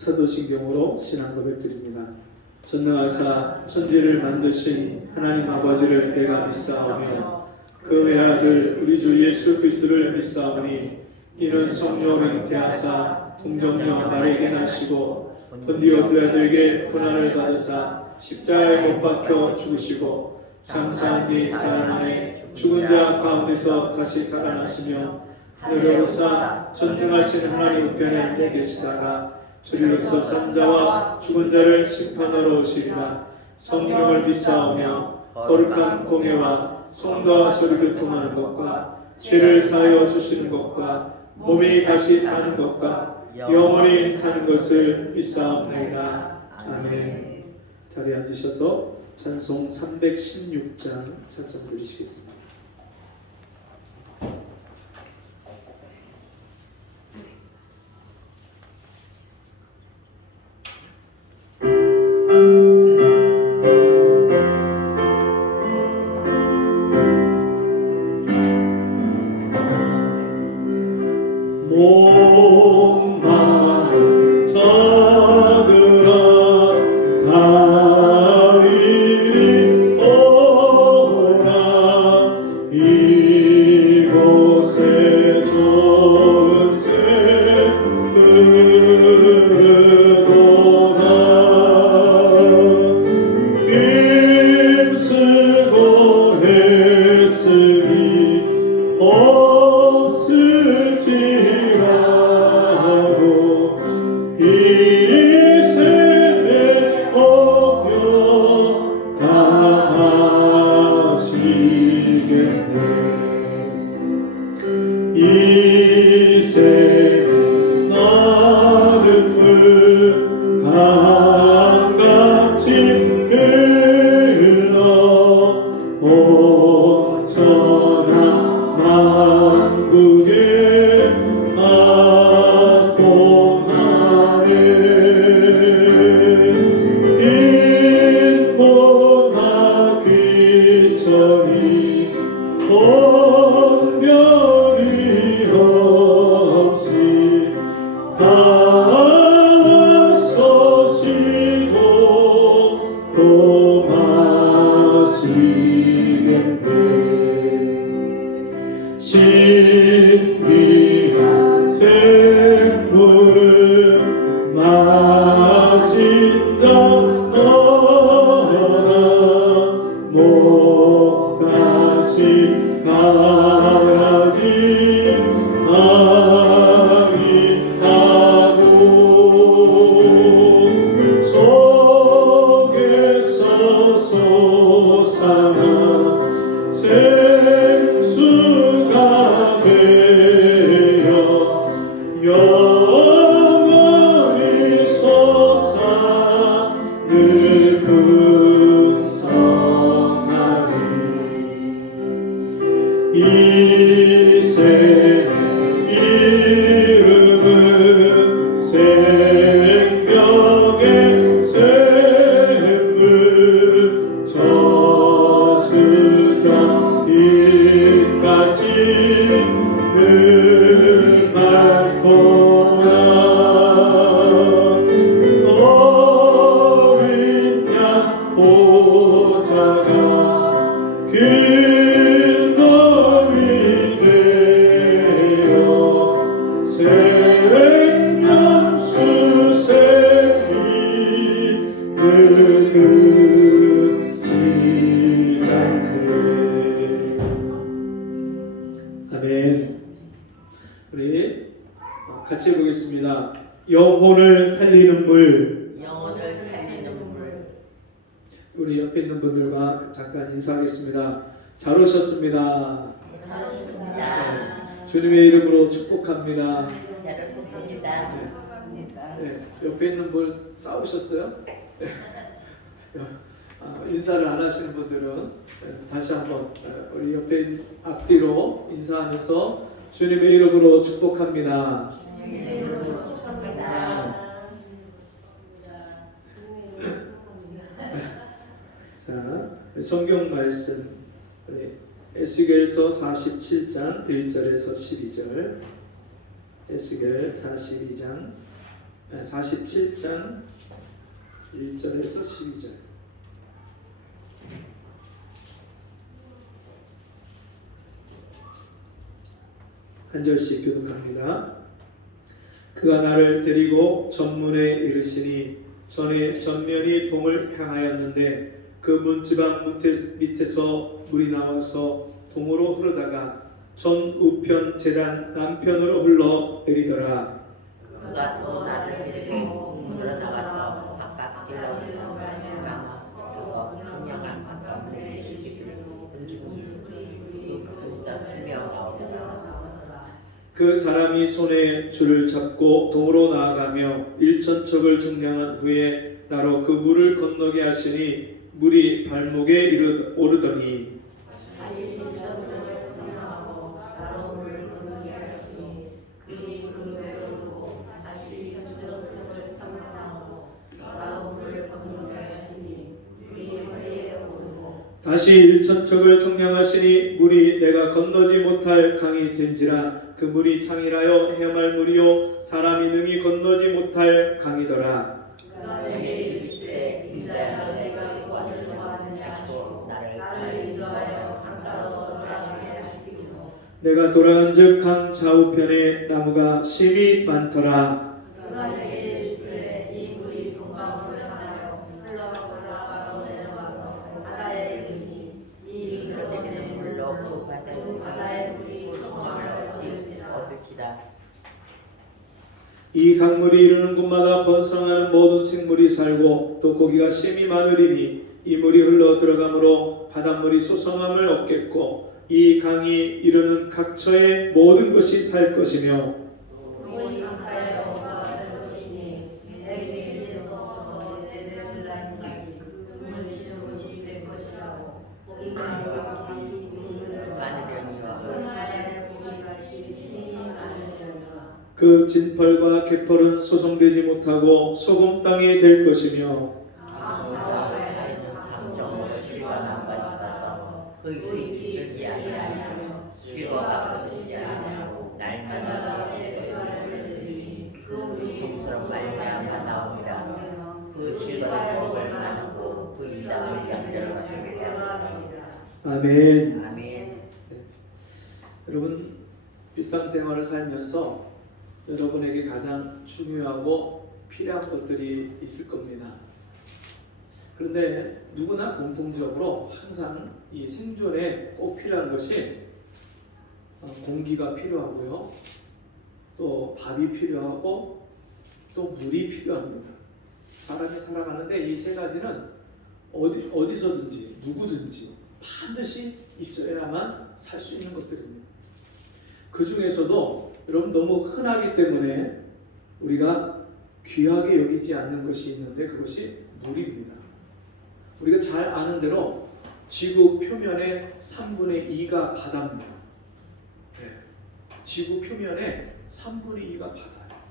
사도신경으로 신앙 고백드립니다. 전능하사 천지를 만드신 하나님 아버지를 내가 믿사오며 그 외아들 우리 주 예수 그리스도를 믿사오니 이는 성령으로 잉태하사 동정녀 마리아에게 나시고 본디오 빌라도에게 고난을 받으사 십자가에 못 박혀 죽으시고 장사한 뒤 사흘 만에 죽은 자 가운데서 다시 살아나시며 하늘에 오사 전능하신 하나님 우편에 앉아 계시다가 저리로서 산자와 죽은 자를 심판하러 오시리라. 성령을 믿사오며 거룩한 공예와 성도와 서로 교통하는 것과 죄를 사하여 주시는 것과 몸이 다시 사는 것과 영원히 사는 것을 믿사옵나이다. 아멘. 자리에 앉으셔서 찬송 316장 찬송 드리시겠습니다. 목마른 자들아 다 이리 오라. 이곳에 좋은 새 흐르도다. 힘쓰고 했으니 없을지라도 이 세대 오며 당하시겠네. 이 세대 나름을 강같이 흘러 온천하 만국에 아통하네. 인보나 귀천이 본별이 없이 다 서시고 또 마시겠네. 신비한 샘물을 마신 자 너나 목 다시 가라지 아니하고 속에서 솟아나 생수가 되어 영원히 솟아 늘 풍성하리. 이 샘의 이름은 생명의 샘물. 저수자 이까지 늘 맑도다. 어린 양 보좌가 긴 너희 되어 생명 수세이 늘 그치지 않네. 아멘. 우리 같이 해보겠습니다. 영혼을 살리는 물. 영혼을 살리는 물. 우리 옆에 있는 분들과 잠깐 인사하겠습니다. 잘 오셨습니다. 잘 오셨습니다. 주님의 이름으로 축복합니다. 잘 오셨습니다. 네, 옆에 있는 분 싸우셨어요? 네. 인사를 안 하시는 분들은 다시 한번 우리 옆에 앞뒤로 인사하면서 주님의 이름으로 축복합니다. 주님의 이름으로 축복합니다. 자, 성경 말씀 에스겔서 47장 1절에서 12절, 에스겔 42장 47장 1절에서 12절. 한 절씩 교독합니다. 그가 나를 데리고 전문에 이르시니 전에 전면이 동을 향하였는데 그 문지방 밑에서 물이 나와서 동으로 흐르다가 전 우편 제단 남편으로 흘러 내리더라. 그가 또 나를 데리고 문으로 나가서 바깥 길로 말미암아 그거 분명한 바깥 문의 시기를 그에서 스며 나오더라. 그 사람이 손에 줄을 잡고 동으로 나아가며 일천척을 증량한 후에 나로 그 물을 건너게 하시니 물이 발목에 오르더니 다시 일천척을 청량하시니 물이 내가 건너지 못할 강이 된지라 그 물이 창이라여 헤엄할 물이요 사람이 능히 건너지 못할 강이더라. 내게 이르시되 인자야 내가 구하는 하시고 나를 인도하여 강가로 돌아가게 하시기로. 내가 돌아간즉 강 좌우편에 나무가 심이 많더라. 그가 내게 이르시되 이 물이 동강으로 향하여 흘러가고자 내려가서 바다에 이르니 이 흘러내리는 물로 그 바다의 물이 성령을 얻을지라. 이 강물이 이르는 곳마다 번성하는 모든 생물이 살고 또 고기가 심이 많으리니 이 물이 흘러 들어가므로 바닷물이 소성함을 얻겠고 이 강이 이르는 각처의 모든 것이 살 것이며 이 강가에 어가 될 것이니 내게 이르소서 내게 흘러가기까지 그 물리시는 곳이 될 것이라고. 고기가 많으려니와 그날에 고기가 심히 많으리라. 그 진펄과 갯벌은 소성되지 못하고 소금 땅이 될 것이며 강자로 가있는 강정으로 실과 남과지가 그의 이르지 아니하며 실과가 끊이지 아니하고 날마다 그 우리 성처럼 말미암아 나옵니다. 그 실과의 법을 만하고 그 이상을 양자로 하십니다. 아멘. 아멘. 여러분 일상생활을 살면서 여러분에게 가장 중요하고 필요한 것들이 있을 겁니다. 그런데 누구나 공통적으로 항상 이 생존에 꼭 필요한 것이 공기가 필요하고요. 또 밥이 필요하고 또 물이 필요합니다. 사람이 살아가는데 이 세 가지는 어디서든지 누구든지 반드시 있어야만 살 수 있는 것들입니다. 그 중에서도 여러분 너무 흔하기 때문에 우리가 귀하게 여기지 않는 것이 있는데 그것이 물입니다. 우리가 잘 아는 대로 지구 표면의 3분의 2가 바다입니다. 네. 지구 표면의 3분의 2가 바다예요.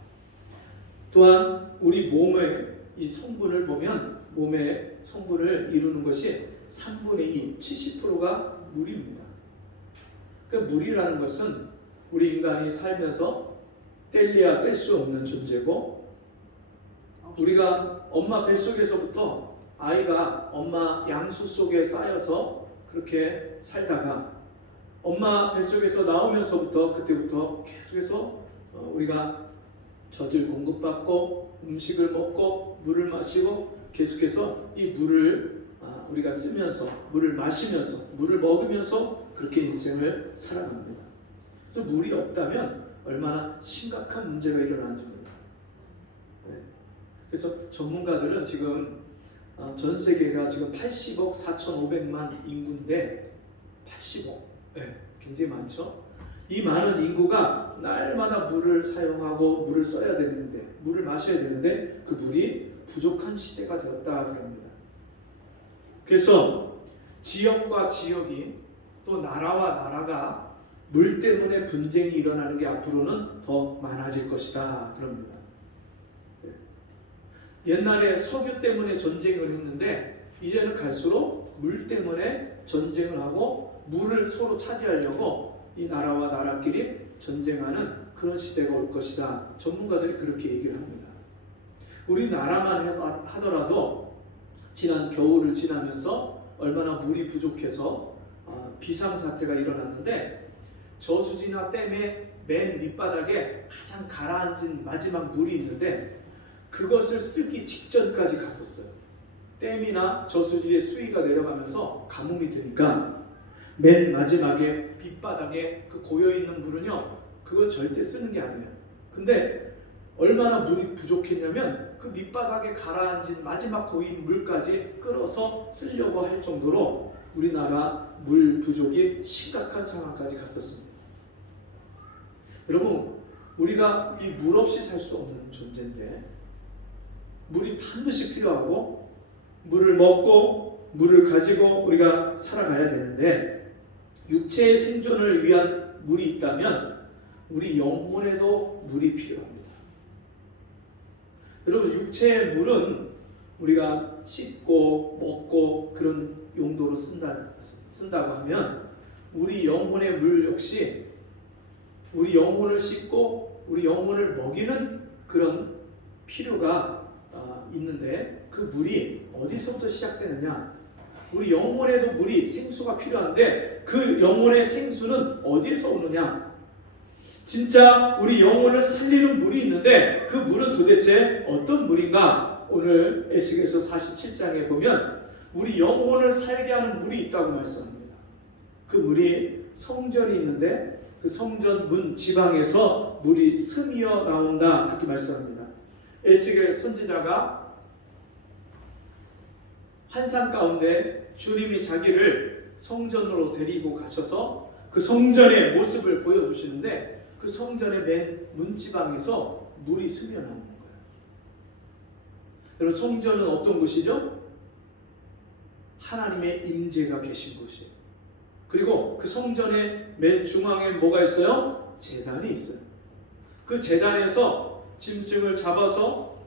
또한 우리 몸의 이 성분을 보면 몸의 성분을 이루는 것이 3분의 2, 70%가 물입니다. 그러니까 물이라는 것은 우리 인간이 살면서 뗄래야 뗄 수 없는 존재고 우리가 엄마 뱃속에서부터 아이가 엄마 양수 속에 쌓여서 그렇게 살다가 엄마 뱃속에서 나오면서부터 그때부터 계속해서 우리가 젖을 공급받고 음식을 먹고 물을 마시고 계속해서 이 물을 우리가 쓰면서 물을 마시면서 물을 먹으면서 그렇게 인생을 살아갑니다. 그래서 물이 없다면 얼마나 심각한 문제가 일어나는지 모릅니다. 네. 그래서 전문가들은 지금 전 세계가 지금 80억 4,500만 인구인데 80억, 네, 굉장히 많죠. 이 많은 인구가 날마다 물을 사용하고 물을 써야 되는데 물을 마셔야 되는데 그 물이 부족한 시대가 되었다 그럽니다. 그래서 지역과 지역이 또 나라와 나라가 물 때문에 분쟁이 일어나는 게 앞으로는 더 많아질 것이다 그럽니다. 옛날에 석유 때문에 전쟁을 했는데 이제는 갈수록 물 때문에 전쟁을 하고 물을 서로 차지하려고 이 나라와 나라끼리 전쟁하는 그런 시대가 올 것이다. 전문가들이 그렇게 얘기를 합니다. 우리나라만 하더라도 지난 겨울을 지나면서 얼마나 물이 부족해서 비상사태가 일어났는데 저수지나 댐의 맨 밑바닥에 가장 가라앉은 마지막 물이 있는데 그것을 쓰기 직전까지 갔었어요. 댐이나 저수지의 수위가 내려가면서 가뭄이 드니까 맨 마지막에 밑바닥에 그 고여있는 물은요, 그건 절대 쓰는 게 아니에요. 근데 얼마나 물이 부족했냐면 그 밑바닥에 가라앉은 마지막 고인 물까지 끌어서 쓰려고 할 정도로 우리나라 물 부족이 심각한 상황까지 갔었습니다. 여러분, 우리가 이 물 없이 살 수 없는 존재인데 물이 반드시 필요하고 물을 먹고 물을 가지고 우리가 살아가야 되는데 육체의 생존을 위한 물이 있다면 우리 영혼에도 물이 필요합니다. 여러분, 육체의 물은 우리가 씻고 먹고 그런 용도로 쓴다고 하면 우리 영혼의 물 역시 우리 영혼을 씻고 우리 영혼을 먹이는 그런 필요가 있는데 그 물이 어디서부터 시작되느냐? 우리 영혼에도 물이 생수가 필요한데 그 영혼의 생수는 어디에서 오느냐? 진짜 우리 영혼을 살리는 물이 있는데 그 물은 도대체 어떤 물인가? 오늘 에스겔서 47장에 보면 우리 영혼을 살게 하는 물이 있다고 말씀합니다. 그 물이 성전이 있는데 그 성전 문 지방에서 물이 스미어 나온다, 그렇게 말씀합니다. 에스겔 선지자가 환상 가운데 주님이 자기를 성전으로 데리고 가셔서 그 성전의 모습을 보여주시는데 그 성전의 맨 문지방에서 물이 스며 나오는 거예요. 여러분, 성전은 어떤 곳이죠? 하나님의 임재가 계신 곳이에요. 그리고 그 성전의 맨 중앙에 뭐가 있어요? 제단이 있어요. 그 제단에서 짐승을 잡아서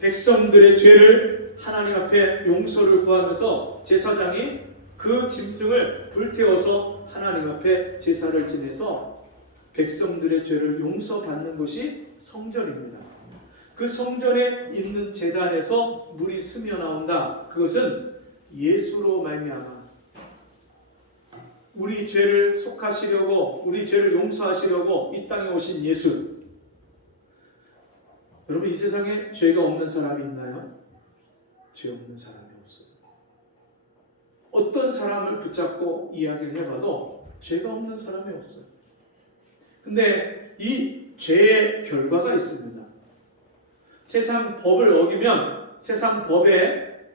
백성들의 죄를 하나님 앞에 용서를 구하면서 제사장이 그 짐승을 불태워서 하나님 앞에 제사를 지내서 백성들의 죄를 용서받는 것이 성전입니다. 그 성전에 있는 제단에서 물이 스며 나온다. 그것은 예수로 말미암아 우리 죄를 속하시려고, 우리 죄를 용서하시려고 이 땅에 오신 예수. 여러분, 이 세상에 죄가 없는 사람이 있나요? 죄 없는 사람이 없어요. 어떤 사람을 붙잡고 이야기를 해봐도 죄가 없는 사람이 없어요. 근데 이 죄의 결과가 있습니다. 세상 법을 어기면 세상 법에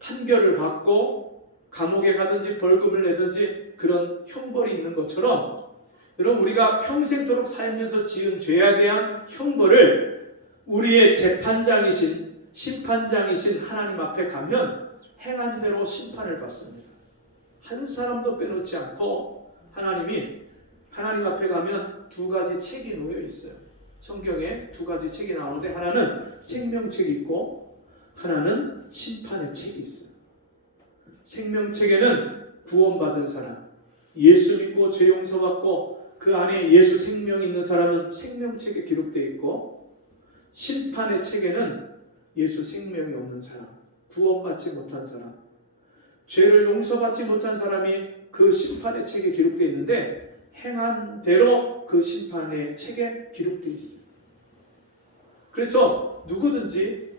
판결을 받고 감옥에 가든지 벌금을 내든지 그런 형벌이 있는 것처럼 여러분, 우리가 평생도록 살면서 지은 죄에 대한 형벌을 우리의 재판장이신 심판장이신 하나님 앞에 가면 행한 대로 심판을 받습니다. 한 사람도 빼놓지 않고 하나님이 하나님 앞에 가면 두 가지 책이 놓여 있어요. 성경에 두 가지 책이 나오는데 하나는 생명책이 있고 하나는 심판의 책이 있어요. 생명책에는 구원받은 사람, 예수 믿고 죄 용서받고 그 안에 예수 생명이 있는 사람은 생명책에 기록되어 있고 심판의 책에는 예수 생명이 없는 사람, 구원받지 못한 사람, 죄를 용서받지 못한 사람이 그 심판의 책에 기록되어 있는데 행한 대로 그 심판의 책에 기록되어 있어요. 그래서 누구든지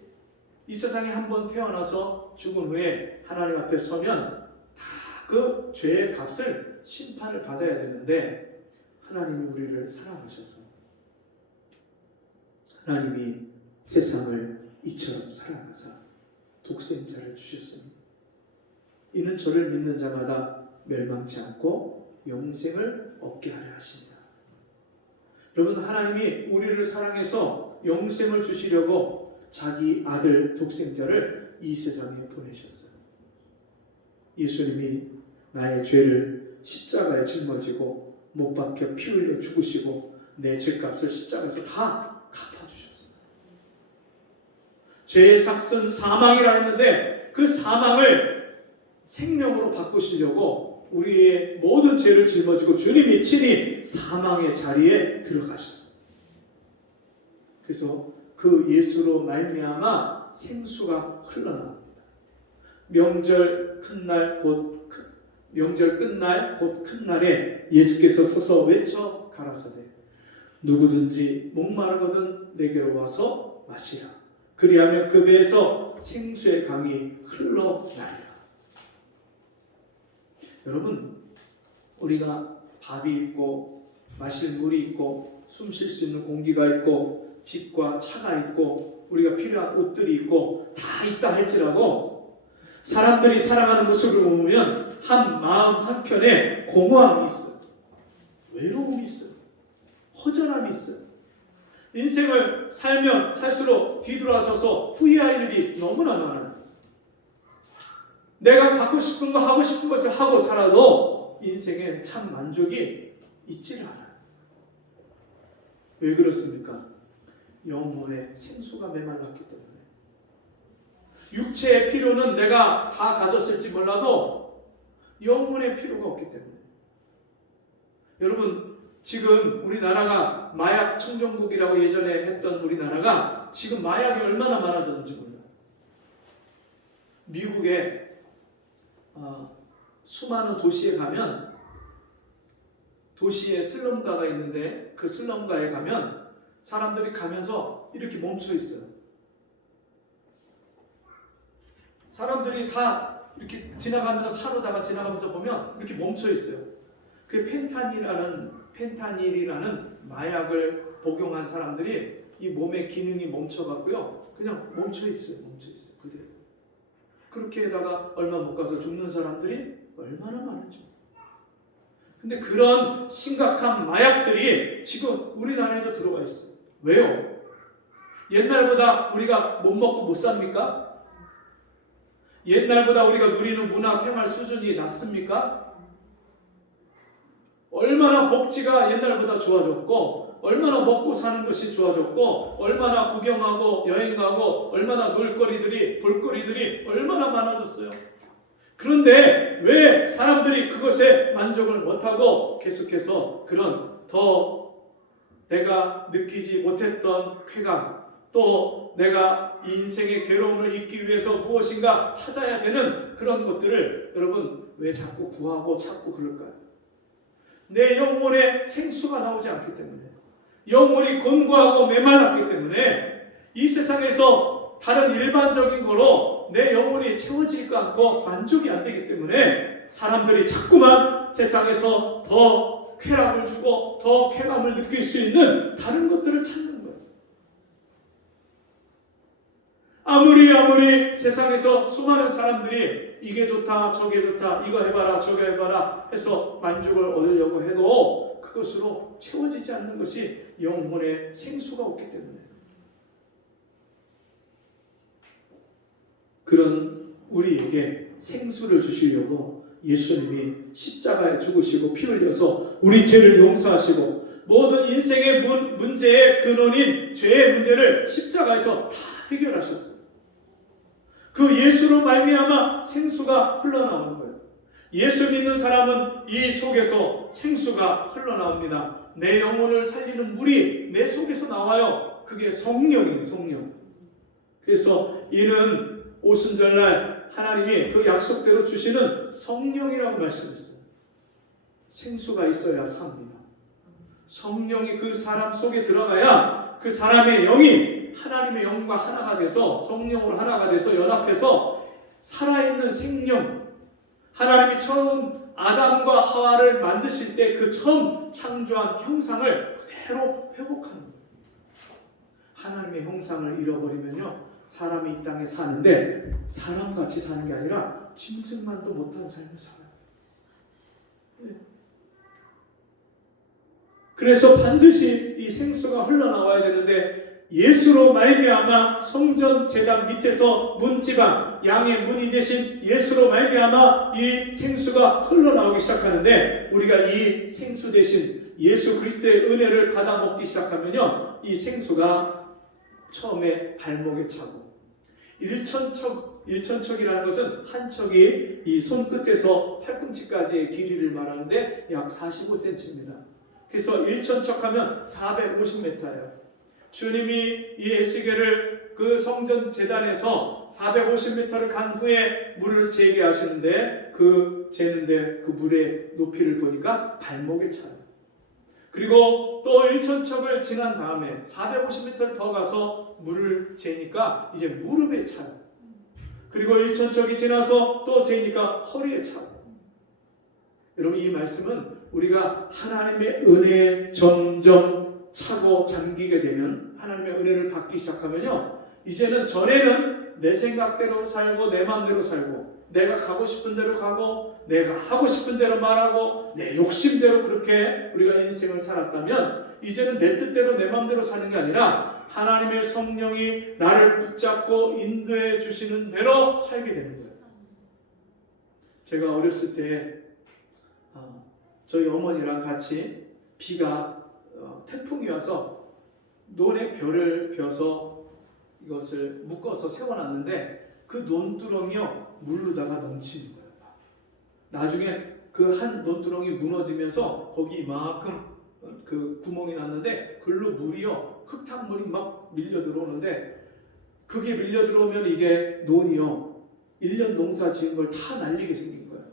이 세상에 한번 태어나서 죽은 후에 하나님 앞에 서면 다 그 죄의 값을 심판을 받아야 되는데 하나님이 우리를 사랑하셔서 하나님이 세상을 이처럼 사랑하사 독생자를 주셨습니다. 이는 저를 믿는 자마다 멸망치 않고 영생을 얻게 하려 하십니다. 여러분, 하나님이 우리를 사랑해서 영생을 주시려고 자기 아들 독생자를 이 세상에 보내셨어요. 예수님이 나의 죄를 십자가에 짊어지고 못 박혀 피 흘려 죽으시고 내 죄값을 십자가에서 다 갚아주셨어요. 죄의 삭은 사망이라 했는데 그 사망을 생명으로 바꾸시려고 우리의 모든 죄를 짊어지고 주님이 친히 사망의 자리에 들어가셨어요. 그래서 그 예수로 말미암아 생수가 흘러나옵니다. 명절 끝날 곧 큰 날에 예수께서 서서 외쳐 가라사대 누구든지 목마르거든 내게로 와서 마시라. 그리하면 그 배에서 생수의 강이 흘러나리라. 여러분, 우리가 밥이 있고 마실 물이 있고 숨 쉴 수 있는 공기가 있고 집과 차가 있고 우리가 필요한 옷들이 있고 다 있다 할지라도 사람들이 살아가는 모습을 보면 한 마음 한켠에 공허함이 있어요. 외로움이 있어요. 허전함이 있어요. 인생을 살면 살수록 뒤돌아서서 후회할 일이 너무나 많아요. 내가 갖고 싶은 거 하고 싶은 것을 하고 살아도 인생에 참 만족이 있지를 않아요. 왜 그렇습니까? 영혼의 생수가 메말랐기 때문에. 육체의 필요는 내가 다 가졌을지 몰라도 영혼의 필요가 없기 때문에. 여러분, 지금 우리나라가 마약 청정국이라고 예전에 했던 우리나라가 지금 마약이 얼마나 많아졌는지 몰라요. 미국에 수많은 도시에 가면 도시에 슬럼가가 있는데 그 슬럼가에 가면 사람들이 가면서 이렇게 멈춰 있어요. 사람들이 다 이렇게 지나가면서 차로다가 지나가면서 보면 이렇게 멈춰 있어요. 그 펜타닐이라는 마약을 복용한 사람들이 이 몸의 기능이 멈춰갖고요. 그냥 멈춰 있어요. 그대로. 그렇게 해다가 얼마 못 가서 죽는 사람들이 얼마나 많은지. 근데 그런 심각한 마약들이 지금 우리나라에도 들어와 있어요. 왜요? 옛날보다 우리가 못 먹고 못 삽니까? 옛날보다 우리가 누리는 문화 생활 수준이 낮습니까? 얼마나 복지가 옛날보다 좋아졌고 얼마나 먹고 사는 것이 좋아졌고 얼마나 구경하고 여행 가고 얼마나 놀거리들이 볼거리들이 얼마나 많아졌어요. 그런데 왜 사람들이 그것에 만족을 못하고 계속해서 그런 더 내가 느끼지 못했던 쾌감 또 내가 이 인생의 괴로움을 잊기 위해서 무엇인가 찾아야 되는 그런 것들을 여러분 왜 자꾸 구하고 찾고 그럴까요? 내 영혼에 생수가 나오지 않기 때문에 영혼이 곤고하고 메말랐기 때문에 이 세상에서 다른 일반적인 거로 내 영혼이 채워지지 않고 만족이 안 되기 때문에 사람들이 자꾸만 세상에서 더 쾌락을 주고 더 쾌감을 느낄 수 있는 다른 것들을 찾는 거예요. 아무리 세상에서 수많은 사람들이 이게 좋다 저게 좋다 이거 해봐라 저거 해봐라 해서 만족을 얻으려고 해도 그것으로 채워지지 않는 것이 영혼의 생수가 없기 때문에 그런 우리에게 생수를 주시려고 예수님이 십자가에 죽으시고 피 흘려서 우리 죄를 용서하시고 모든 인생의 문제의 근원인 죄의 문제를 십자가에서 다 해결하셨어요. 그 예수로 말미암아 생수가 흘러나오는 거예요. 예수 믿는 사람은 이 속에서 생수가 흘러나옵니다. 내 영혼을 살리는 물이 내 속에서 나와요. 그게 성령이에요. 성령. 그래서 이는 오순절날 하나님이 그 약속대로 주시는 성령이라고 말씀했어요. 생수가 있어야 삽니다. 성령이 그 사람 속에 들어가야 그 사람의 영이 하나님의 영과 하나가 돼서 성령으로 하나가 돼서 연합해서 살아있는 생명 하나님이 처음 아담과 하와를 만드실 때 그 처음 창조한 형상을 그대로 회복하는 거예요. 하나님의 형상을 잃어버리면요 사람이 이 땅에 사는데 사람같이 사는 게 아니라 짐승만도 못한 삶을 살아요. 그래서 반드시 이 생수가 흘러나와야 되는데 예수로 말미암아 성전 제단 밑에서 문지방 양의 문이 되신 예수로 말미암아 이 생수가 흘러나오기 시작하는데 우리가 이 생수 대신 예수 그리스도의 은혜를 받아 먹기 시작하면요 이 생수가 처음에 발목에 차고 일천척이라는 것은 한 척이 이 손끝에서 팔꿈치까지의 길이를 말하는데 약 45cm입니다. 그래서 일천척하면 450m예요. 주님이 이 에스겔을 그 성전 제단에서 450m를 간 후에 물을 재게 하시는데 재는데 그 물의 높이를 보니까 발목에 차요. 그리고 또 1,000척을 지난 다음에 450m를 더 가서 물을 재니까 이제 무릎에 차요. 그리고 1,000척이 지나서 또 재니까 허리에 차요. 여러분, 이 말씀은 우리가 하나님의 은혜에 점점 차고 잠기게 되면, 하나님의 은혜를 받기 시작하면요, 이제는 전에는 내 생각대로 살고 내 마음대로 살고 내가 가고 싶은 대로 가고 내가 하고 싶은 대로 말하고 내 욕심대로 그렇게 우리가 인생을 살았다면, 이제는 내 뜻대로 내 마음대로 사는 게 아니라 하나님의 성령이 나를 붙잡고 인도해 주시는 대로 살게 되는 거예요. 제가 어렸을 때 저희 어머니랑 같이 태풍이 와서 논에 벼를 벼서 이것을 묶어서 세워놨는데 그 논두렁이요, 물르다가 넘치는 거예요. 나중에 그 한 논두렁이 무너지면서 거기 이만큼 그 구멍이 났는데 그걸로 물이요, 흙탕물이 막 밀려 들어오는데, 그게 밀려 들어오면 이게 논이요 1년 농사 지은 걸 다 날리게 생긴 거예요.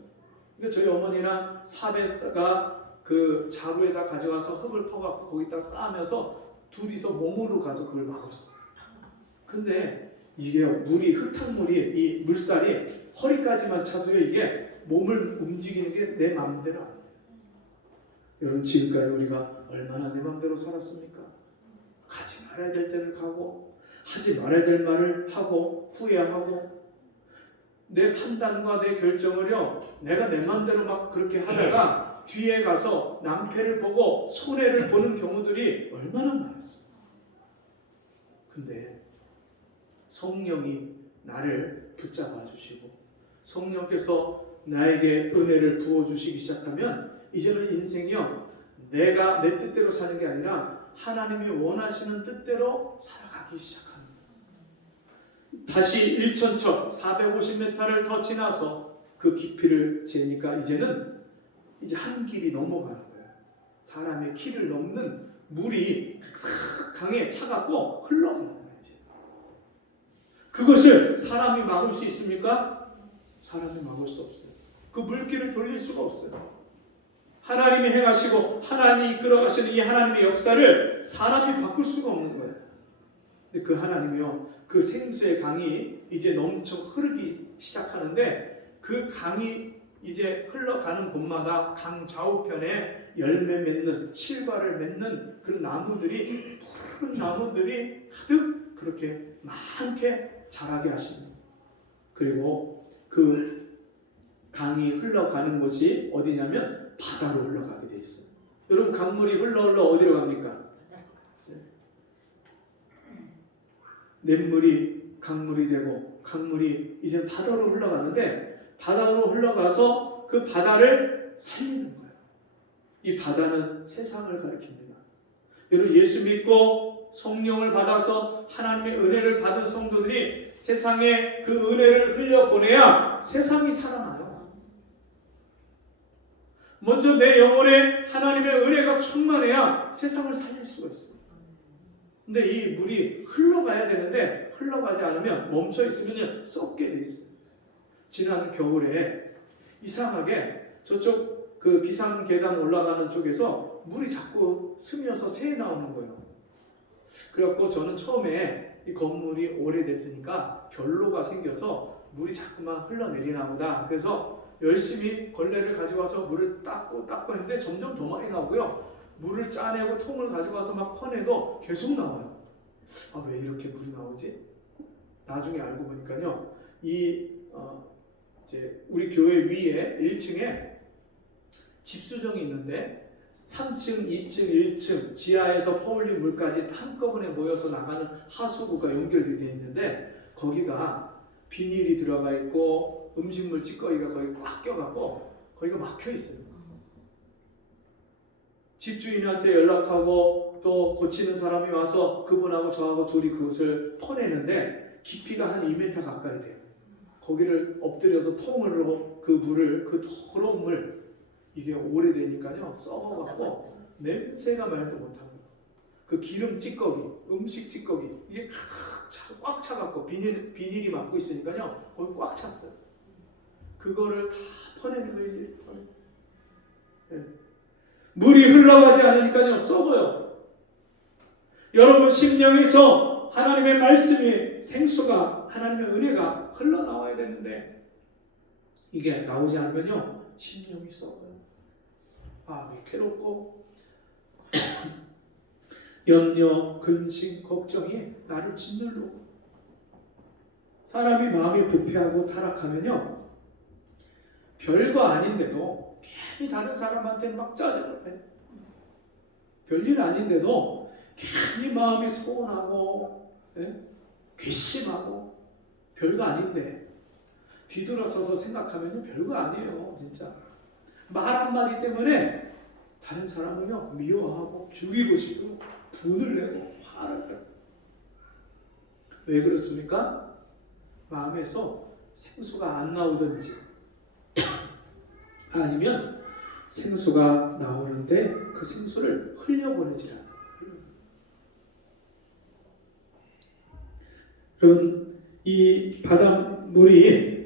그러니까 저희 어머니랑 삽에다가 그 자루에다 가져와서 흙을 퍼갖고 거기다 쌓으면서 둘이서 몸으로 가서 그걸 막았어요. 근데 이게 물이, 흙탕물이, 이 물살이 허리까지만 차도요, 이게 몸을 움직이는 게 내 마음대로 안 돼요. 여러분, 지금까지 우리가 얼마나 내 마음대로 살았습니까? 가지 말아야 될 때를 가고, 하지 말아야 될 말을 하고, 후회하고, 내 판단과 내 결정을요, 내가 내 마음대로 막 그렇게 하다가 뒤에 가서 낭패를 보고 손해를 보는 경우들이 얼마나 많았어요. 근데 성령이 나를 붙잡아 주시고 성령께서 나에게 은혜를 부어주시기 시작하면, 이제는 인생이요, 내가 내 뜻대로 사는 게 아니라 하나님이 원하시는 뜻대로 살아가기 시작합니다. 다시 1,000척 450m를 더 지나서 그 깊이를 재니까 이제는 이제 한 길이 넘어가는 거예요. 사람의 키를 넘는 물이 강에 차갖고 흘러가는 거예요. 이제. 그것을 사람이 막을 수 있습니까? 사람이 막을 수 없어요. 그 물길을 돌릴 수가 없어요. 하나님이 행하시고 하나님이 이끌어가시는 이 하나님의 역사를 사람이 바꿀 수가 없는 거예요. 근데 그 하나님이요, 그 생수의 강이 이제 넘쳐 흐르기 시작하는데, 그 강이 이제 흘러가는 곳마다 강 좌우편에 열매 맺는, 실과를 맺는 그런 나무들이, 푸른 나무들이 가득 그렇게 많게 자라게 하십니다. 그리고 그 강이 흘러가는 곳이 어디냐면 바다로 흘러가게 돼 있어요. 여러분, 강물이 흘러 어디로 갑니까? 냇물이 강물이 되고, 강물이 이제 바다로 흘러가는데, 바다로 흘러가서 그 바다를 살리는 거예요. 이 바다는 세상을 가리킵니다. 여러분, 예수 믿고 성령을 받아서 하나님의 은혜를 받은 성도들이 세상에 그 은혜를 흘려보내야 세상이 살아나요. 먼저 내 영혼에 하나님의 은혜가 충만해야 세상을 살릴 수가 있어요. 근데 이 물이 흘러가야 되는데 흘러가지 않으면, 멈춰 있으면 썩게 돼 있어요. 지난 겨울에 이상하게 저쪽 그 비상계단 올라가는 쪽에서 물이 자꾸 스며서 새 나오는 거예요. 그래갖고 저는 처음에 이 건물이 오래됐으니까 결로가 생겨서 물이 자꾸만 흘러내리나 보다. 그래서 열심히 걸레를 가져와서 물을 닦고 했는데 점점 더 많이 나오고요. 물을 짜내고 통을 가져가서 막 퍼내도 계속 나와요. 아, 왜 이렇게 물이 나오지? 나중에 알고 보니까요, 이제 우리 교회 위에 1층에 집수정이 있는데 3층, 2층, 1층 지하에서 퍼올린 물까지 한꺼번에 모여서 나가는 하수구가 연결되어 있는데, 거기가 비닐이 들어가 있고 음식물 찌꺼기가 거기 꽉 껴갖고 거기가 막혀 있어요. 집주인한테 연락하고 또 고치는 사람이 와서 그분하고 저하고 둘이 그것을 퍼내는데 깊이가 한 2m 가까이 돼요. 거기를 엎드려서 통으로 그 물을, 그 더러운 물, 이게 오래되니까요 썩어갖고 냄새가 말도 못하고, 그 기름 찌꺼기, 음식 찌꺼기 이게 가득 꽉 차갖고 비닐이 막고 있으니까요. 거기 꽉 찼어요. 그거를 다 퍼내는 거예요. 예. 물이 흘러가지 않으니까요. 썩어요. 여러분 심령에서 하나님의 말씀이 생수가 하나님의 은혜가 흘러나와야 되는데 이게 나오지 않으면요. 심령이 썩어요. 마음이 괴롭고 염려, 근심, 걱정이 나를 짓누르고 사람이 마음이 부패하고 타락하면요. 별거 아닌데도 괜히 다른 사람한테 막 짜증을 내. 별일 아닌데도 괜히 마음이 서운하고 괘씸하고 별거 아닌데 뒤돌아서서 생각하면 별거 아니에요. 진짜 말 한마디 때문에 다른 사람을요 미워하고 죽이고 싶고 분을 내고 화를 내고 왜 그렇습니까? 마음에서 생수가 안 나오든지 아니면 생수가 나오는데 그 생수를 흘려보내지 않아요. 여러분 이 바닷물이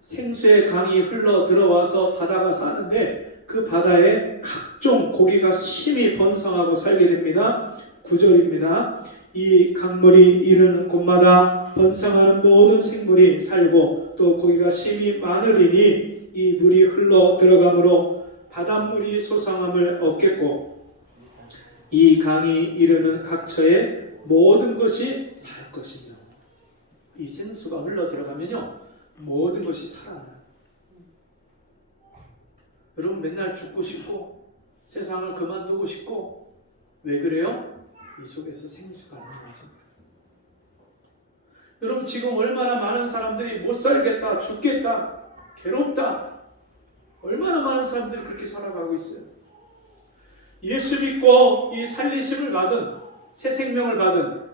생수의 강이 흘러 들어와서 바다가 사는데 그 바다에 각종 고기가 심히 번성하고 살게 됩니다. 9절입니다. 이 강물이 이르는 곳마다 번성하는 모든 생물이 살고 또 고기가 심히 많으리니 이 물이 흘러 들어가므로 바닷물이 소상함을 얻겠고 이 강이 이르는 각처에 모든 것이 살 것이며 이 생수가 흘러 들어가면요 모든 것이 살아나요. 여러분 맨날 죽고 싶고 세상을 그만두고 싶고 왜 그래요? 이 속에서 생수가 안 나와서. 여러분 지금 얼마나 많은 사람들이 못 살겠다, 죽겠다, 괴롭다 얼마나 많은 사람들이 그렇게 살아가고 있어요. 예수 믿고 이 살리심을 받은 새 생명을 받은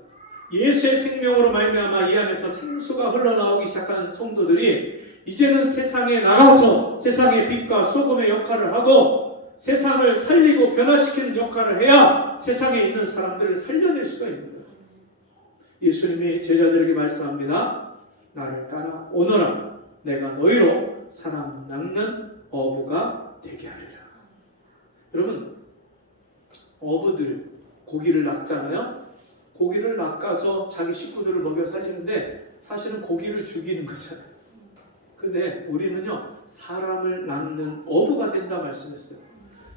예수의 생명으로 말미암아 이 안에서 생수가 흘러나오기 시작한 성도들이 이제는 세상에 나가서 세상의 빛과 소금의 역할을 하고 세상을 살리고 변화시키는 역할을 해야 세상에 있는 사람들을 살려낼 수가 있는 거예요. 예수님이 제자들에게 말씀합니다. 나를 따라 오너라. 내가 너희로 사람 낚는 어부가 되게 하리라. 여러분 어부들 고기를 낚잖아요. 고기를 낚아서 자기 식구들을 먹여 살리는데 사실은 고기를 죽이는 거잖아요. 근데 우리는요 사람을 낚는 어부가 된다 말씀했어요.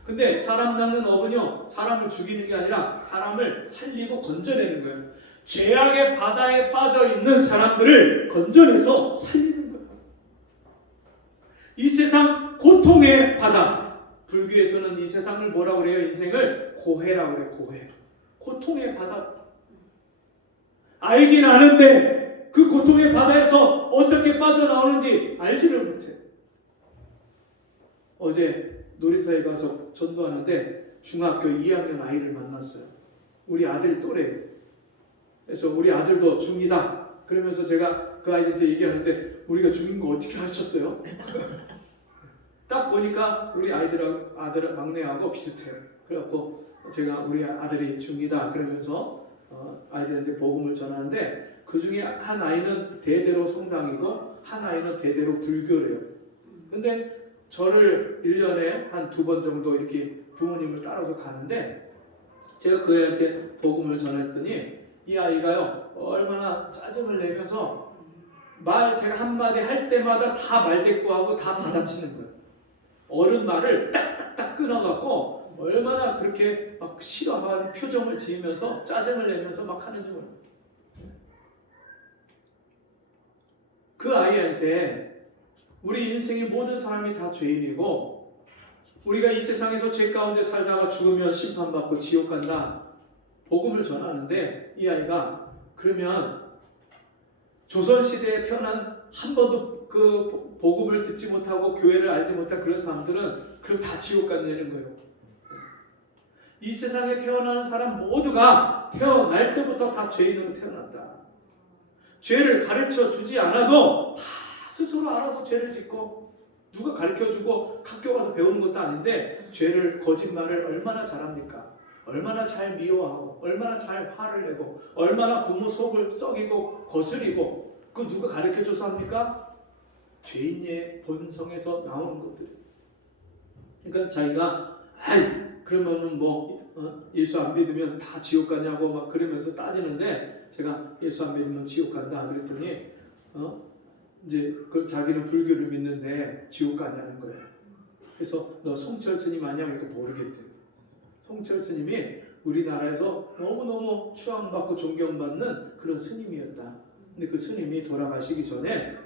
근데 사람 낚는 어부는요 사람을 죽이는 게 아니라 사람을 살리고 건져내는 거예요. 죄악의 바다에 빠져 있는 사람들을 건져내서 살리는 거예요. 이 세상 고통의 바다, 불교에서는 이 세상을 뭐라고 그래요? 인생을 고해라고 그래요. 고해. 고통의 바다. 알긴 아는데 그 고통의 바다에서 어떻게 빠져나오는지 알지를 못해. 어제 놀이터에 가서 전도하는데 중학교 2학년 아이를 만났어요. 우리 아들 또래예요. 그래서 우리 아들도 중2다. 그러면서 제가 그 아이한테 얘기하는데 우리가 중2인 거 어떻게 아셨어요? 딱 보니까 우리 아들 막내하고 비슷해요. 그래갖고 제가 우리 아들이 중2다 그러면서 아이들한테 복음을 전하는데 그 중에 한 아이는 대대로 성당이고 한 아이는 대대로 불교래요. 근데 저를 1년에 한 2번 정도 이렇게 부모님을 따라서 가는데 제가 그 애한테 복음을 전했더니 이 아이가요 얼마나 짜증을 내면서 제가 한마디 할 때마다 다 말대꾸하고 다 받아치는 거예요. 어른 말을 딱딱딱 끊어갖고 얼마나 그렇게 막 싫어하는 표정을 지으면서 짜증을 내면서 막 하는지 몰라요. 그 아이한테 우리 인생의 모든 사람이 다 죄인이고 우리가 이 세상에서 죄 가운데 살다가 죽으면 심판받고 지옥 간다 복음을 전하는데 이 아이가 그러면 조선시대에 태어난 한 번도 그 복음을 듣지 못하고 교회를 알지 못한 그런 사람들은 그럼 다 지옥 간다는 거예요. 이 세상에 태어나는 사람 모두가 태어날 때부터 다 죄인으로 태어났다. 죄를 가르쳐 주지 않아도 다 스스로 알아서 죄를 짓고 누가 가르쳐 주고 학교 가서 배우는 것도 아닌데 죄를 거짓말을 얼마나 잘합니까? 얼마나 잘 미워하고 얼마나 잘 화를 내고 얼마나 부모 속을 썩이고 거스리고 그 누가 가르쳐줘서 합니까? 죄인의 본성에서 나오는 것들. 그러니까 자기가 그러면은 뭐 예수 안 믿으면 다 지옥 가냐고 막 그러면서 따지는데 제가 예수 안 믿으면 지옥 간다 그랬더니 이제 그 자기는 불교를 믿는데 지옥 가냐는 거예요. 그래서 너 송철 스님 아니야? 이거 모르겠대. 송철 스님이 우리나라에서 너무너무 추앙받고 존경받는 그런 스님이었다. 근데 그 스님이 돌아가시기 전에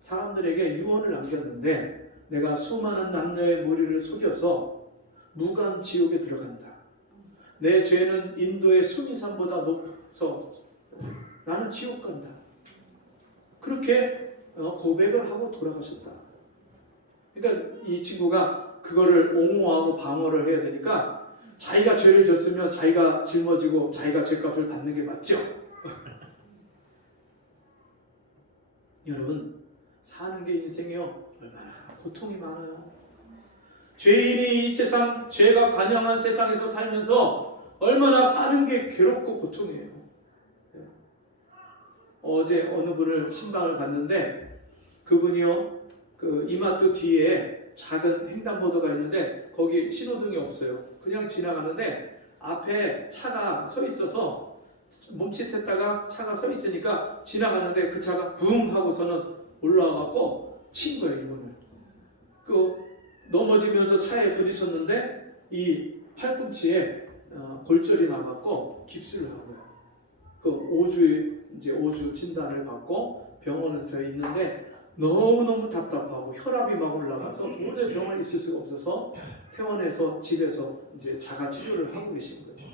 사람들에게 유언을 남겼는데 내가 수많은 남녀의 무리를 속여서 무간 지옥에 들어간다. 내 죄는 인도의 수미산보다 높아서 나는 지옥 간다. 그렇게 고백을 하고 돌아가셨다. 그러니까 이 친구가 그거를 옹호하고 방어를 해야 되니까 자기가 죄를 졌으면 자기가 짊어지고 자기가 죄값을 받는 게 맞죠. 여러분 사는 게 인생이요 얼마나 고통이 많아요. 죄인이 이 세상 죄가 관영한 세상에서 살면서 얼마나 사는 게 괴롭고 고통이에요. 어제 어느 분을 신방을 갔는데 그분이요 그 이마트 뒤에 작은 횡단보도가 있는데 거기 신호등이 없어요. 그냥 지나가는데 앞에 차가 서 있어서 멈칫했다가 차가 서 있으니까 지나가는데 그 차가 붕 하고서는 올라와갖고 친 거예요 이분을. 그 넘어지면서 차에 부딪혔는데 이 팔꿈치에 골절이 나갖고 깁스를 하고요. 그 5주 진단을 받고 병원에서 있는데 너무너무 답답하고 혈압이 막 올라가서 도저히 병원에 있을 수가 없어서 퇴원해서 집에서 이제 자가 치료를 하고 계신 거예요.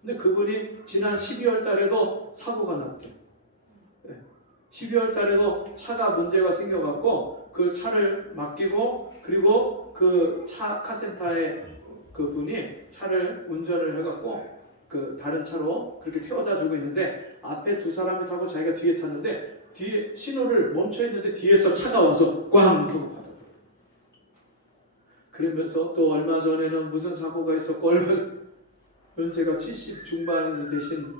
근데 그분이 지난 12월 달에도 사고가 났대요. 12월 달에도 차가 문제가 생겨갖고 그 차를 맡기고 그리고 그 차 카센터에 그 분이 차를 운전을 해갖고 그 다른 차로 그렇게 태워다 주고 있는데 앞에 두 사람이 타고 자기가 뒤에 탔는데 뒤에 신호를 멈춰 있는데 뒤에서 차가 와서 꽝 하고 받아. 그러면서 또 얼마 전에는 무슨 사고가 있었고 연세가 70 중반이 되신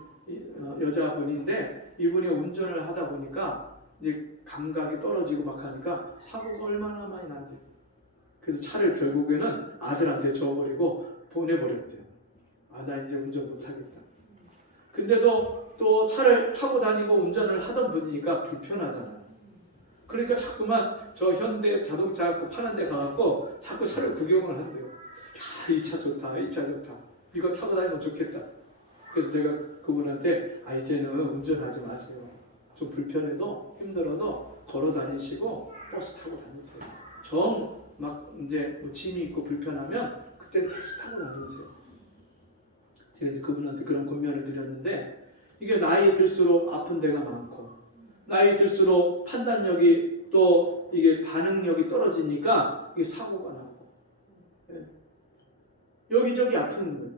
여자분인데 이분이 운전을 하다 보니까 이제 감각이 떨어지고 막 하니까 사고가 얼마나 많이 나지. 그래서 차를 결국에는 아들한테 줘버리고 보내버렸대요. 나 이제 운전 못하겠다. 근데도 또 차를 타고 다니고 운전을 하던 분이니까 불편하잖아. 그러니까 자꾸만 저 현대 자동차 파는 데 가갖고 자꾸 차를 구경을 한대요. 야, 이 차 좋다, 이 차 좋다. 이거 타고 다니면 좋겠다. 그래서 제가 그분한테 이제는 운전하지 마세요. 좀 불편해도 힘들어도 걸어 다니시고 버스 타고 다니세요. 정 막 이제 뭐 짐이 있고 불편하면 그때 택시 타고 다니세요. 제가 이제 그분한테 그런 권면을 드렸는데 이게 나이 들수록 아픈 데가 많고 나이 들수록 판단력이 또 이게 반응력이 떨어지니까 이게 사고가 나고 여기저기 아픈 거예요.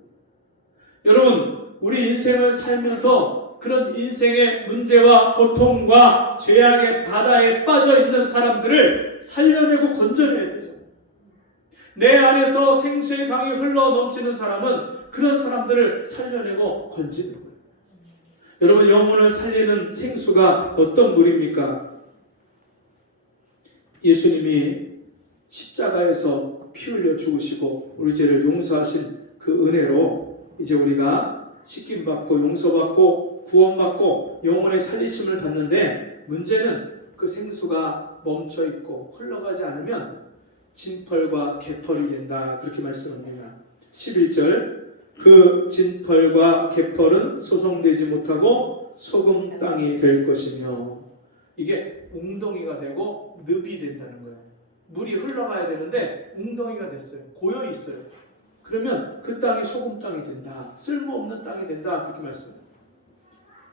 여러분 우리 인생을 살면서 그런 인생의 문제와 고통과 죄악의 바다에 빠져 있는 사람들을 살려내고 건져내야 되죠. 내 안에서 생수의 강이 흘러 넘치는 사람은 그런 사람들을 살려내고 건지는 거예요. 여러분 영혼을 살리는 생수가 어떤 물입니까? 예수님이 십자가에서 피 흘려 죽으시고 우리 죄를 용서하신 그 은혜로 이제 우리가 씻김받고 용서받고 구원받고 영혼의 살리심을 받는데 문제는 그 생수가 멈춰있고 흘러가지 않으면 진펄과 개펄이 된다 그렇게 말씀합니다. 11절 그 진펄과 개펄은 소송되지 못하고 소금 땅이 될 것이며 이게 웅덩이가 되고 늪이 된다는 거예요. 물이 흘러가야 되는데 웅덩이가 됐어요. 고여 있어요. 그러면 그 땅이 소금 땅이 된다. 쓸모없는 땅이 된다 그렇게 말씀합니다.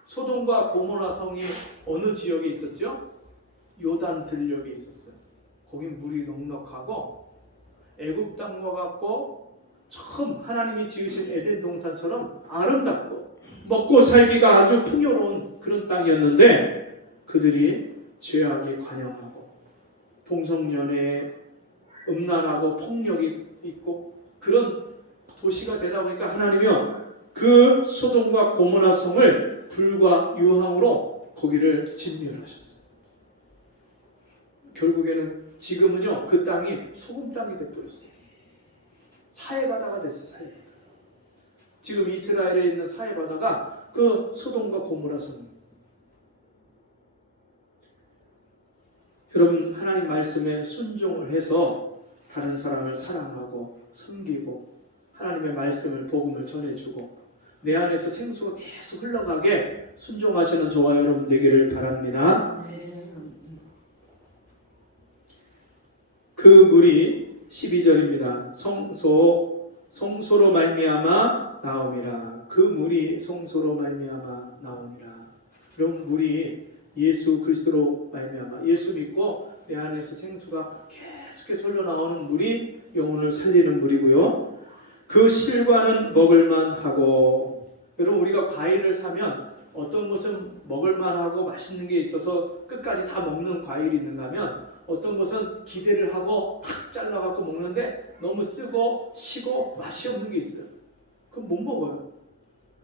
소돔과 고모라 성이 어느 지역에 있었죠? 요단 들녘에 있었어요. 거긴 물이 넉넉하고 애굽 땅과 같고 처음 하나님이 지으신 에덴 동산처럼 아름답고 먹고 살기가 아주 풍요로운 그런 땅이었는데 그들이 죄악에 관영하고 동성연애에 음란하고 폭력이 있고 그런 도시가 되다 보니까 하나님이요 그 소돔과 고모라 성을 불과 유황으로 거기를 진멸하셨어요. 결국에는 지금은요 그 땅이 소금 땅이 되어버렸어요. 사해바다가 됐어요. 사해바다. 지금 이스라엘에 있는 사해바다가 그 소돔과 고모라 성. 여러분 하나님 말씀에 순종을 해서 다른 사람을 사랑하고 섬기고 하나님의 말씀을 복음을 전해주고 내 안에서 생수가 계속 흘러가게 순종하시는 저와 여러분 되기를 바랍니다. 그 물이 12절입니다. 성소로 말미암아 나오니라. 그 물이 성소로 말미암아 나오니라. 그런 물이 예수 그리스도로 말미암아 예수 믿고 내 안에서 생수가 계속해서 흘러나오는 물이 영혼을 살리는 물이고요. 그 실과는 먹을만하고 여러분 우리가 과일을 사면 어떤 것은 먹을만하고 맛있는 게 있어서 끝까지 다 먹는 과일이 있는가 하면 어떤 것은 기대를 하고 탁 잘라갖고 먹는데 너무 쓰고 시고 맛이 없는 게 있어요. 그럼 못 먹어요.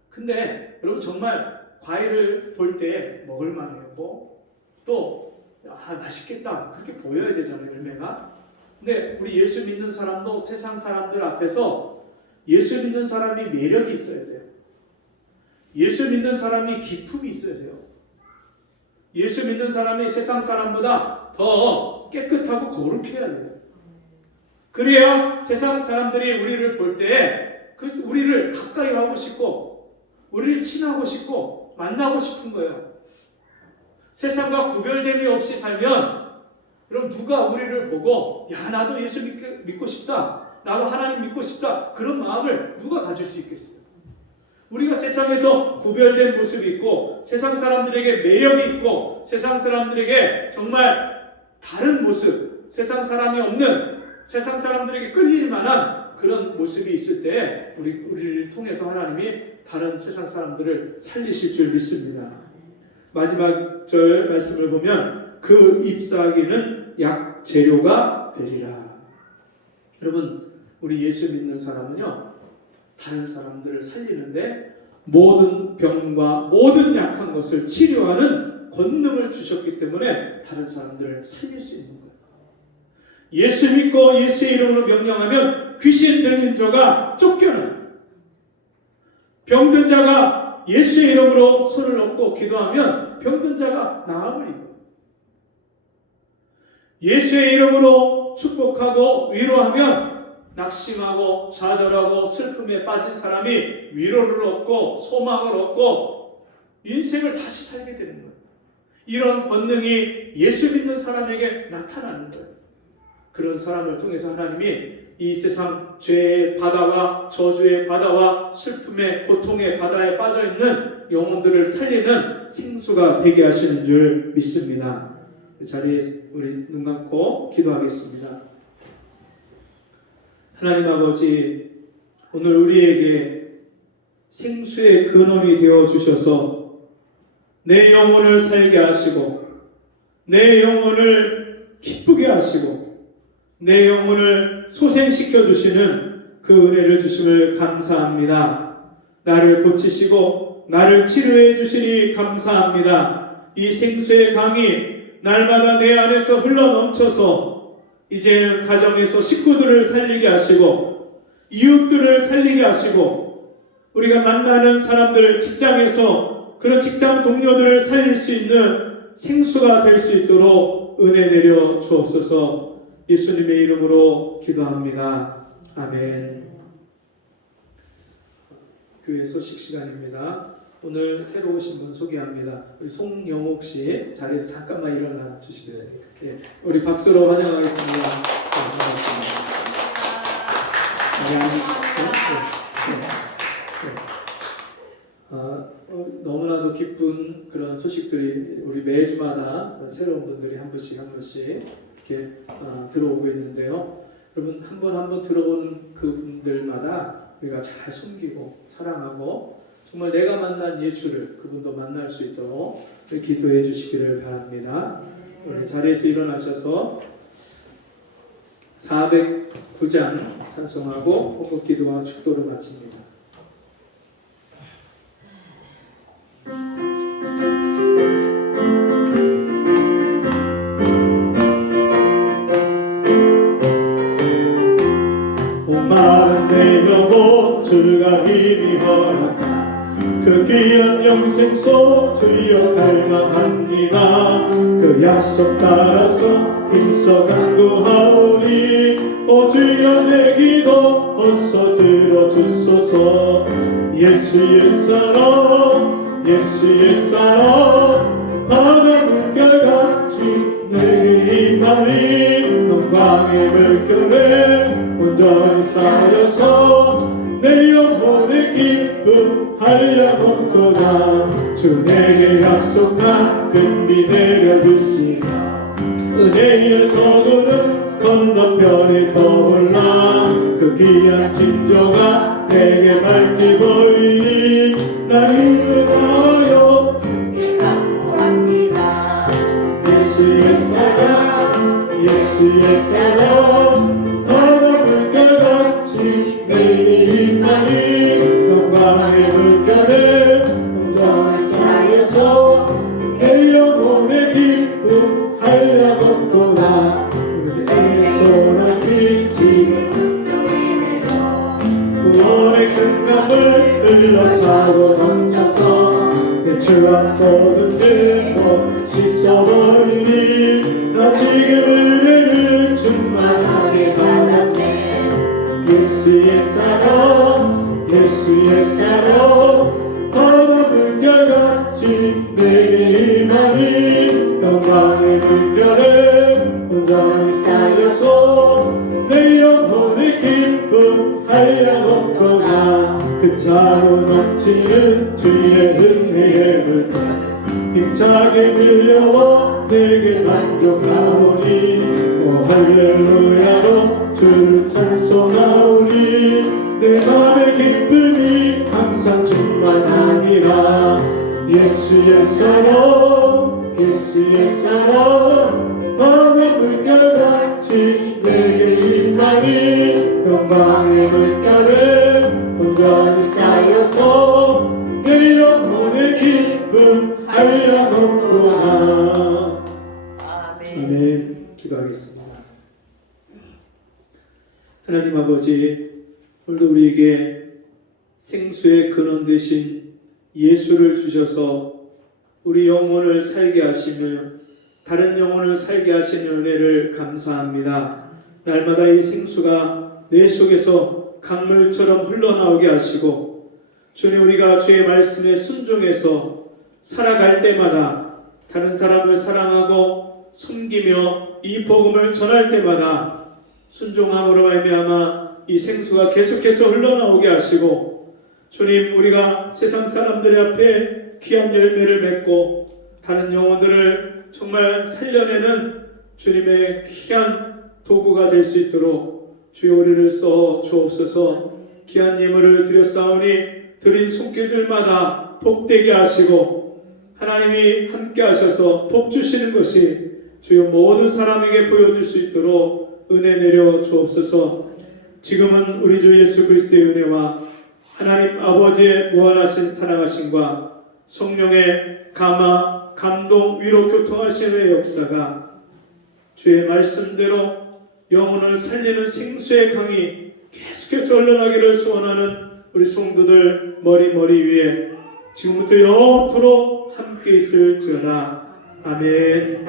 근데 여러분 정말 과일을 볼 때 먹을만하고 또 맛있겠다 그렇게 보여야 되잖아요. 열매가. 근데 우리 예수 믿는 사람도 세상 사람들 앞에서 예수 믿는 사람이 매력이 있어야 돼요. 예수 믿는 사람이 기품이 있어야 돼요. 예수 믿는 사람이 세상 사람보다 더 깨끗하고 거룩해야 돼요. 그래야 세상 사람들이 우리를 볼 때 우리를 가까이 하고 싶고 우리를 친하고 싶고 만나고 싶은 거예요. 세상과 구별됨이 없이 살면 그럼 누가 우리를 보고 야 나도 예수 믿고 싶다. 나도 하나님 믿고 싶다. 그런 마음을 누가 가질 수 있겠어요? 우리가 세상에서 구별된 모습이 있고 세상 사람들에게 매력이 있고 세상 사람들에게 정말 다른 모습, 세상 사람이 없는 세상 사람들에게 끌릴 만한 그런 모습이 있을 때 우리를 통해서 하나님이 다른 세상 사람들을 살리실 줄 믿습니다. 마지막 절 말씀을 보면 그 잎사귀는 약 재료가 되리라. 여러분 우리 예수 믿는 사람은요 다른 사람들을 살리는데 모든 병과 모든 약한 것을 치료하는 권능을 주셨기 때문에 다른 사람들을 살릴 수 있는 거예요. 예수 믿고 예수의 이름으로 명령하면 귀신 들린 자가 쫓겨나요. 병든 자가 예수의 이름으로 손을 얹고 기도하면 병든 자가 나음을 입어요. 예수의 이름으로 축복하고 위로하면 낙심하고 좌절하고 슬픔에 빠진 사람이 위로를 얻고 소망을 얻고 인생을 다시 살게 되는 거예요. 이런 권능이 예수 믿는 사람에게 나타나는 거예요. 그런 사람을 통해서 하나님이 이 세상 죄의 바다와 저주의 바다와 슬픔의 고통의 바다에 빠져있는 영혼들을 살리는 생수가 되게 하시는 줄 믿습니다. 그 자리에 우리 눈 감고 기도하겠습니다. 하나님 아버지, 오늘 우리에게 생수의 근원이 되어 주셔서 내 영혼을 살게 하시고 내 영혼을 기쁘게 하시고 내 영혼을 소생시켜 주시는 그 은혜를 주심을 감사합니다. 나를 고치시고 나를 치료해 주시니 감사합니다. 이 생수의 강이 날마다 내 안에서 흘러넘쳐서 이제는 가정에서 식구들을 살리게 하시고 이웃들을 살리게 하시고 우리가 만나는 사람들 직장에서 그런 직장 동료들을 살릴 수 있는 생수가 될 수 있도록 은혜 내려 주옵소서. 예수님의 이름으로 기도합니다. 아멘. 교회 소식 시간입니다. 오늘 새로 오신 분 소개합니다. 우리 송영옥 씨 자리에서 잠깐만 일어나 주시겠습니까? 예, 우리 박수로 환영하겠습니다. 너무나도 기쁜 그런 소식들이 우리 매주마다 새로운 분들이 한 분씩 이렇게 들어오고 있는데요. 여러분 한 번 한 번 들어오는 그분들마다 우리가 잘 섬기고 사랑하고 정말 내가 만난 예수를 그분도 만날 수 있도록 기도해 주시기를 바랍니다. 우리 자리에서 일어나셔서 409장 찬송하고 호흡기도와 축도를 마칩니다. 목마른 내 영혼 주가 힘이 허락한 그 귀한 영생소 주여 갈망합니다. 그 약속 따라서 힘써 간구하오니 오 주여 내 기도 어서 들어주소서. 예수 옛사람 예수 옛사람 바다 물결같이 내게 임하니 영광의 물결에 온전히 쌓여서 내 영혼의 기쁨 한량없구나. 주 내게 약속한 금비 내려주시며 은혜의 저구는 건너편에 떠올라 그 귀한 징조가 내게 밝히 보이니 나 힘을 다하여 주께 간구합니다. 예수 옛사람 예수 옛사람 바다 물결같이 내게 임하니 영광의 물결에 온전히 쌓여서 내 영혼의 기쁨 한량없구나. 내 소나기 지금 구원의 큰 강을 흘러차고 던져서 내 죄와 모든 죄 모두 씻어버리니 나 지금 은혜를 충만하게 받았네. 예수 옛사람 예수 옛사람 바다 물결같이 내게 임하니 영광의 물결에 온전히 쌓여서 내 영혼의 기쁨 한량없구나. 그 차로 넘치는 주의 은혜의 물결 힘차게 밀려와 내게 만족하오니 오 할렐루야로 주를 찬송하오니 내 맘의 기쁨이 항상 충만함이라. 예수 옛사람 예수 옛사람 바다 물결같이 내게 임하니 영광의 물결에 온전히 쌓여서 내 영혼의 기쁨 한량없구나. 아멘. 아멘. 기도하겠습니다. 하나님 아버지, 오늘도 우리에게 생수의 근원 되신 예수를 주셔서 우리 영혼을 살게 하시며 다른 영혼을 살게 하시는 은혜를 감사합니다. 날마다 이 생수가 내 속에서 강물처럼 흘러나오게 하시고 주님, 우리가 주의 말씀에 순종해서 살아갈 때마다 다른 사람을 사랑하고 섬기며 이 복음을 전할 때마다 순종함으로 말미암아 이 생수가 계속해서 흘러나오게 하시고 주님, 우리가 세상 사람들 앞에 귀한 열매를 맺고 다른 영혼들을 정말 살려내는 주님의 귀한 도구가 될 수 있도록 주여 우리를 써 주옵소서. 귀한 예물을 드렸사오니 드린 손길들마다 복되게 하시고 하나님이 함께 하셔서 복 주시는 것이 주여 모든 사람에게 보여줄 수 있도록 은혜 내려 주옵소서. 지금은 우리 주 예수 그리스도의 은혜와 하나님 아버지의 무한하신 사랑하심과 성령의 감화, 감동, 위로 교통하시는 역사가 주의 말씀대로 영혼을 살리는 생수의 강이 계속해서 흘러나기를 소원하는 우리 성도들 머리 위에 지금부터 영원토록 함께 있을지어다. 아멘.